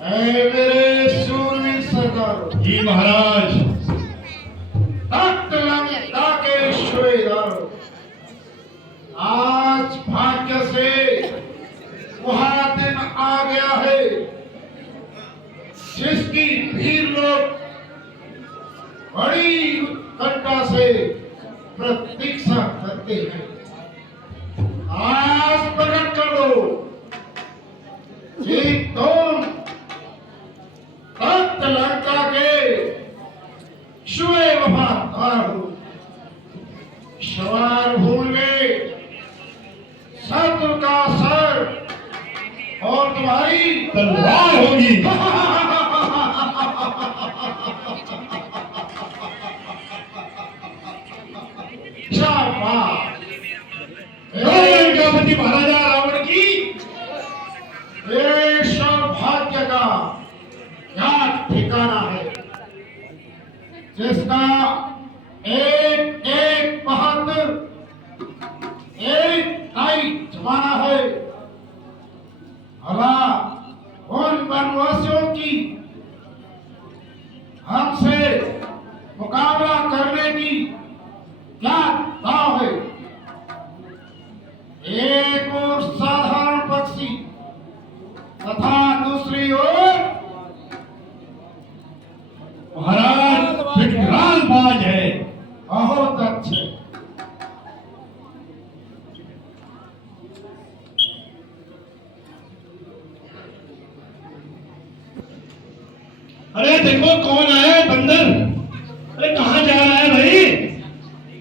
मेरे सूरवीर सरदार जी महाराज। तख्त लंका के सूबेदार, आज भाग्य से वह दिन आ गया है जिसकी भीड़ लोग बड़ी उत्कंठा से प्रतीक्षा करते हैं। आज प्रकट कर दो कि तुम तख्त लंका के शुए वफादार हो। सवार भूल गए शत्रु का सर और तुम्हारी तलवार होगी। शाबाश। लंकापति महाराजा रावण की ये सौभाग्य का क्या ठिकाना है जिसका एक एक बहादुर एक नई जमाना है। भला उन वनवासियों की हमसे मुकाबला करने की क्या दाव है। एक और साधारण पक्षी तथा दूसरी ओर महाराज विकराल बाज है। बहुत अच्छे। अरे देखो कौन आया है बंदर। अरे कहाँ जा रहा है भाई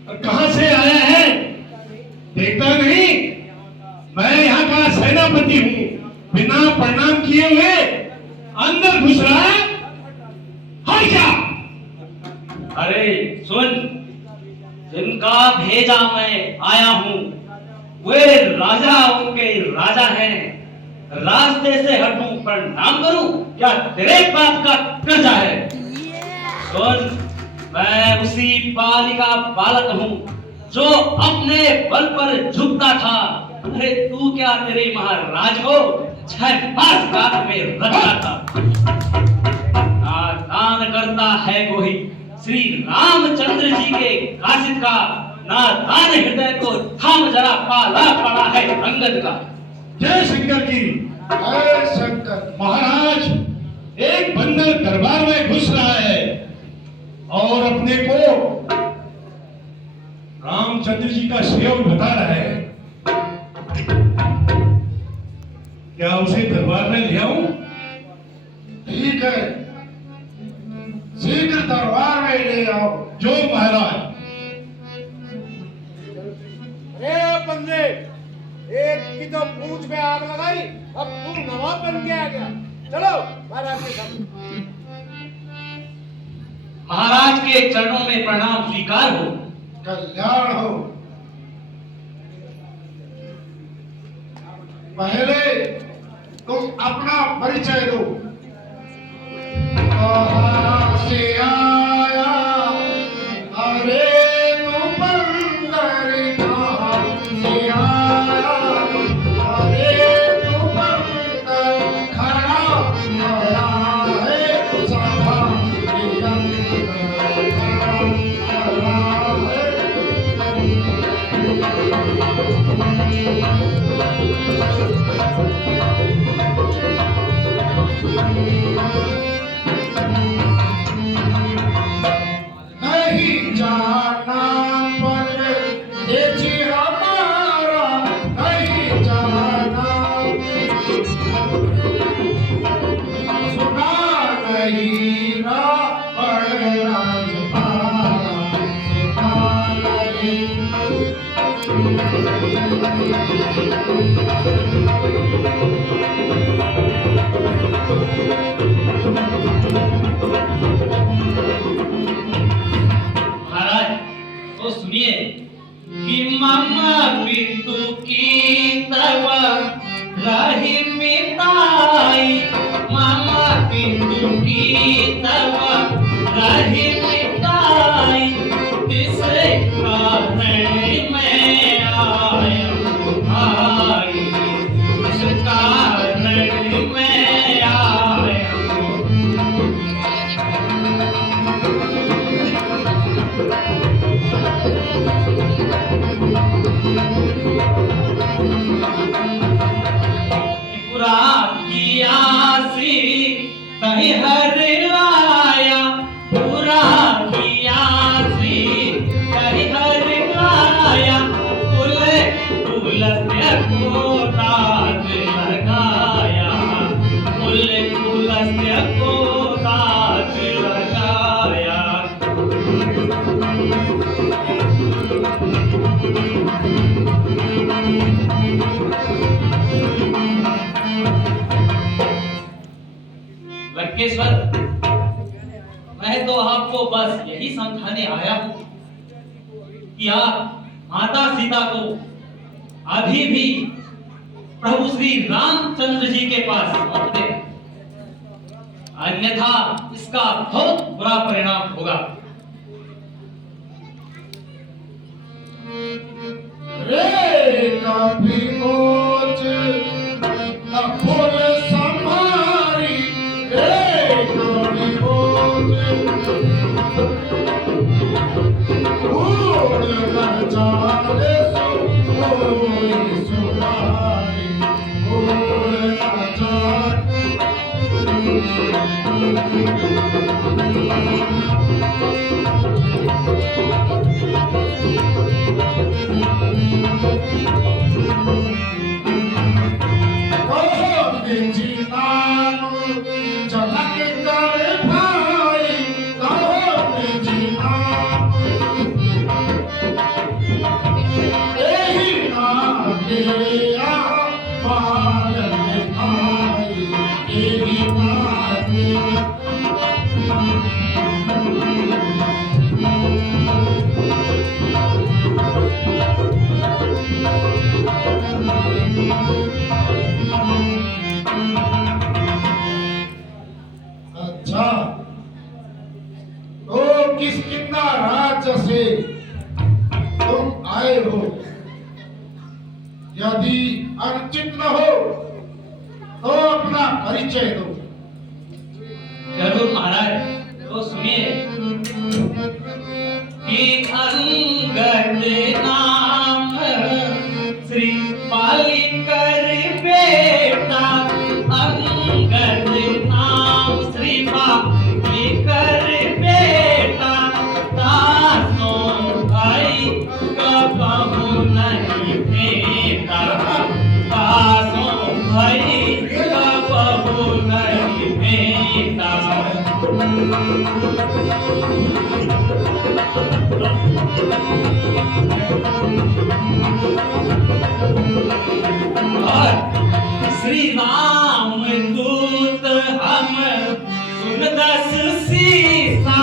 और कहाँ से आया है देखता नहीं। मैं यहाँ का सेनापति हूँ, बिना प्रणाम किए हुए अंदर घुस रहा है। हट जा। अरे सुन, जिनका भेजा मैं आया हूँ वे राजा उनके राजा हैं। रास्ते से हटूं प्रणाम करूं क्या तेरे बाप का कर्जा है। सुन, मैं उसी बालिका बालक हूँ जो अपने बल पर झुकता था। अरे तू क्या तेरे महाराज को 6 गात में रखा था। नादान करता है कोई श्री रामचंद्र जी के कासिद का, नादान हृदय को थाम जरा पाला पड़ा है अंगद का। जय शंकर जी। जय शंकर। महाराज, एक बंदर दरबार में घुस रहा है और अपने को रामचंद्र जी का सेवक बता रहा है। क्या उसे दरबार में ले आऊं? ठीक है, शीघ्र दरबार में ले आओ। जो महाराज। अरे बंदे, एक की तो पूंछ में आग लगाई, अब तू नवाब बन के आ गया। चलो महाराज के सामने। महाराज के चरणों में प्रणाम स्वीकार हो। कल्याण हो। पहले तुम अपना परिचय दो। कहाँ से आया अरे तू बंदर, कहाँ से आया अरे तू बंदर, खड़ा खड़ा है सभा के अंदर, खड़ा है। नहीं जाना परदेश हमारा, नहीं जाना सुना नहीं रावण राजपाला, सुना नहीं। महाराज तो सुनिए कि मामा पितु की तब रही मिताई, मामा पितु की तब रही मिताई, तीसरे कारण मैं आया हूँ भाई, इस कारण किया सी कहीं हर लाया, पूरा किया सी कहीं हर लाया, तुले तुलस्य को ताज लगाया, तुले तुलस्य को ताज लगाया। लंकेश्वर, मैं तो आपको बस यही समझाने आया हूं कि आप माता सीता को अभी भी प्रभु श्री रामचंद्र जी के पास सौंप दें, अन्यथा इसका बहुत बुरा परिणाम होगा। रे कभी मोच न फूल संभारी, रे कभी मोच फूल न जाने सो कोई सुनाई, फूल न जाने। अच्छा, तो किस कितना राज्य से तुम आए हो? यदि अनुचित न हो तो अपना परिचय दो। जरूर महाराज, तो सुनिए कि अंगद नाम श्री पालिकर बेटा, अंगद नाम श्री पालिकर बेटा, तासों भाई कबहु नहीं भेटा, तासों भाई कबहु नहीं भेटा। और श्री राम दूत हम सुन दस सीसा,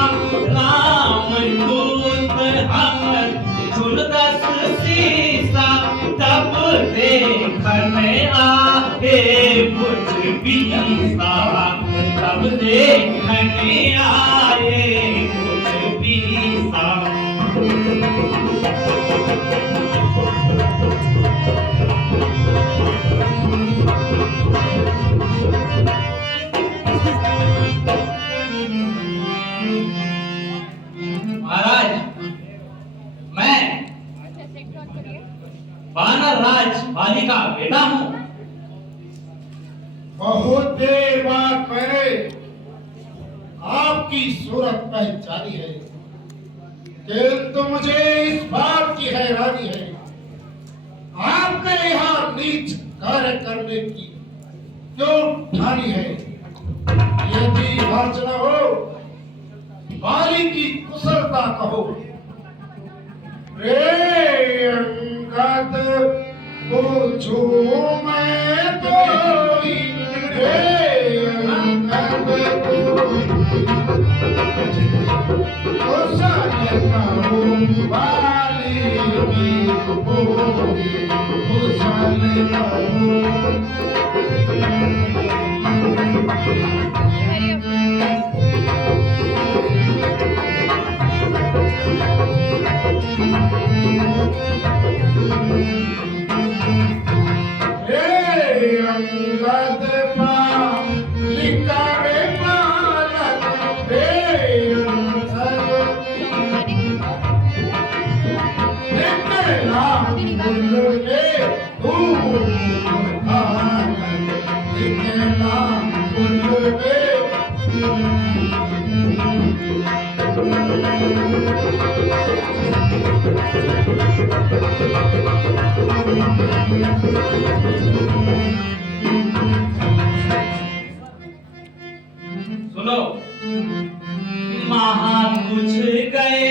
राम दूत हम सुन दस सीसा, तब देखने आए कुछ बीसा, तब देखने आए कुछ बीसा। महाराज, मैं वानर राज वाली का बेटा हूं। बहुत देर बाद मैंने आपकी सूरत पहचानी है, किंतु मुझे इस बात की हैरानी है, आपने यहाँ नीच कार्य करने की क्यों ठानी है? यदि हर्ज न हो, वाली की कुशलता कहो। रे अंगद पूछू मैं तो, रे अंगद कुशल कहूँ वाली की बोली, कुशल कहूँ। कहना बोलो बे। सुनो, महा कुछ गए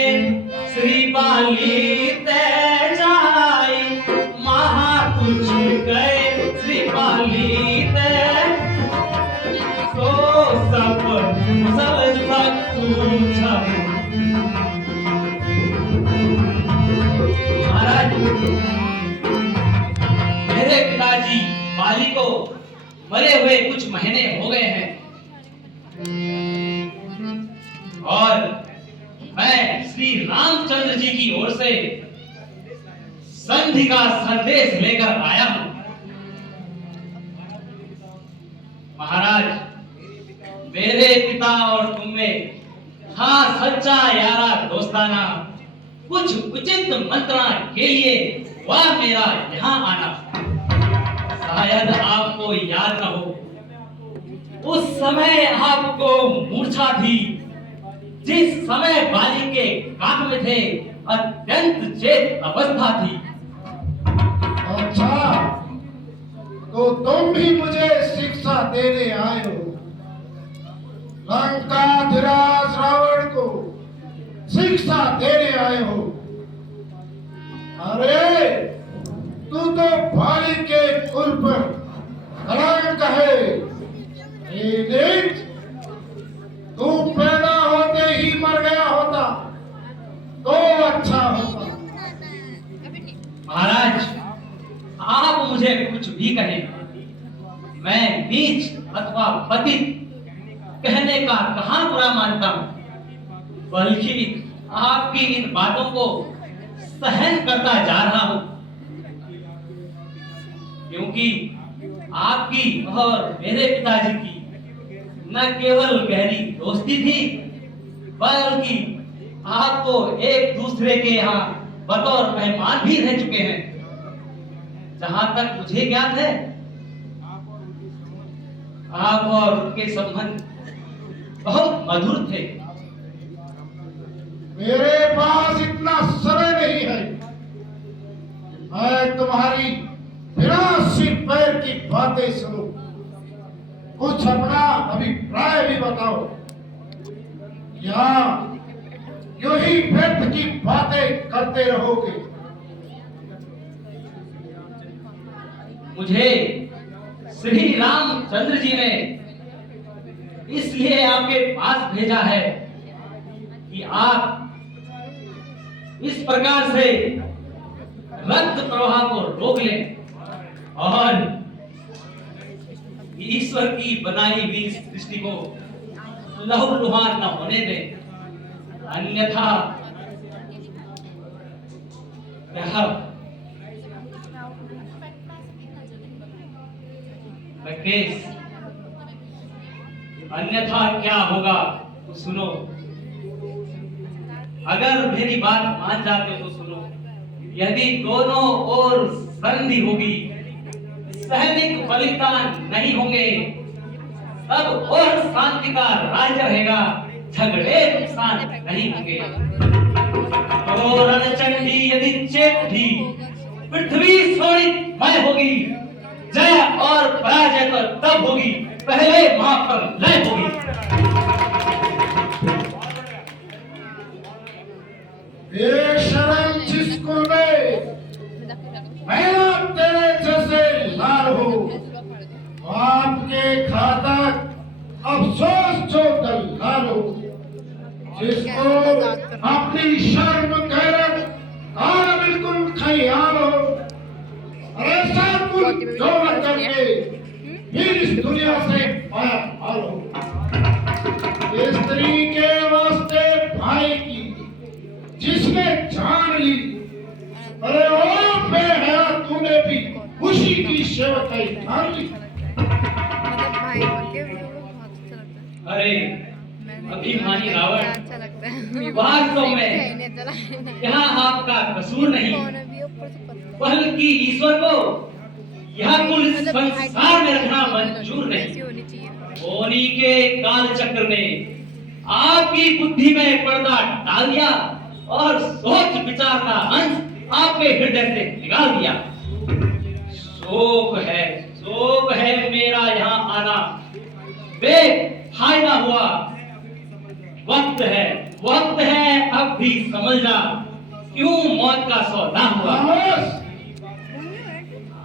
श्री बाली ते जाए, महा कुछ गए श्री बाली ते, तो सब कुछ। महाराज, मेरे पिताजी बाली को मरे हुए कुछ महीने हो गए हैं और मैं श्री रामचंद्र जी की ओर से संधि का संदेश लेकर आया हूं। महाराज, मेरे पिता और तुम में था सच्चा यारा दोस्ताना, कुछ उचित मंत्रणा के लिए वह मेरा यहाँ आना। शायद आपको याद न हो, उस समय आपको मूर्छा थी, जिस समय बाली के कान में थे, अत्यंत चेत अवस्था थी। अच्छा, तो तुम भी मुझे शिक्षा देने आए हो। लंकाधिराज रावण को शिक्षा देने आए हो। अरे, तू तो बाली के कुल पर कलंक है। ए नीच, तू पैदा होते ही मर गया होता तो अच्छा होता। महाराज, आप मुझे कुछ भी कहें, मैं नीच अथवा पतित कहने का कहां बुरा मानता हूं, बल्कि आपकी इन बातों को सहन करता जा रहा हूं, क्योंकि आपकी और मेरे पिताजी की न केवल गहरी दोस्ती थी, बल्कि आप तो एक दूसरे के यहाँ बतौर मेहमान भी रह चुके हैं। जहां तक मुझे ज्ञात है, आप और उनके संबंध बहुत मधुर थे। मेरे पास इतना समय नहीं है। मैं तुम्हारी बिना सिर पैर की बातें सुनूं। कुछ अपना अभिप्राय भी बताओ, या यूं ही व्यर्थ की बातें करते रहोगे? मुझे श्री रामचंद्र जी ने इसलिए आपके पास भेजा है कि आप इस प्रकार से रक्त प्रवाह को रोक लें और ईश्वर की बनाई हुई सृष्टि को लहूलुहान न होने दें, अन्यथा राकेश, अन्यथा क्या होगा तो सुनो। अगर मेरी बात मान जाते हो तो सुनो। यदि दोनों ओर संधि होगी, सैनिक बलिदान नहीं होंगे, तब और शांति का राज रहेगा, झगड़े नुकसान नहीं होंगे। तो रणचंडी यदि चेत उठी, पृथ्वी शोणितमय होगी, जय और पराजय तो तब होगी, पहले वहां पर लय होगी। बेशरम जिसको मैं तेरे जैसे लाल हो, आपके घातक अफसोस जो दलाल हो, जिसको अपनी शर्म गैरत और बिल्कुल ख्याल हो, और ऐसा कुछ जो करके फिर इस दुनिया से पाया हाल हो। स्त्री के वास्ते भाई की जिसने जान ली, अरे ओ बेहया, तूने भी खुशी की सेवकाई ठान ली। भाई बोल के वीडियो बहुत अच्छा लगता है। अरे अभिमानी रावण, अच्छा लगता है। वास्तव में यहाँ आपका कसूर नहीं, बल्कि ईश्वर को यह कुल मतलब भाई संसार में रखना ऐसी मंजूर नहीं। होनी चाहिए। धोनी के काल चक्र ने आपकी बुद्धि में पर्दा डाल दिया और सोच विचार का अंश आपके हृदय से निकाल दिया। शोक है मेरा यहाँ आना, बेफायदा हुआ। वक्त है अब भी समझ जा क्यों मौत का सौदा हुआ।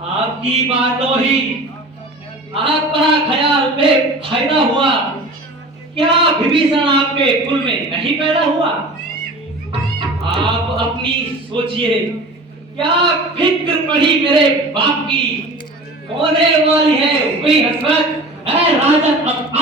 आपकी बातों ही आपका ख्याल बेफायदा हुआ। क्या विभीषण आपके कुल में नहीं पैदा हुआ? आप अपनी सोचिए, क्या फिक्र पड़ी मेरे बाप की? होने वाली है वही हसरत है राजत अब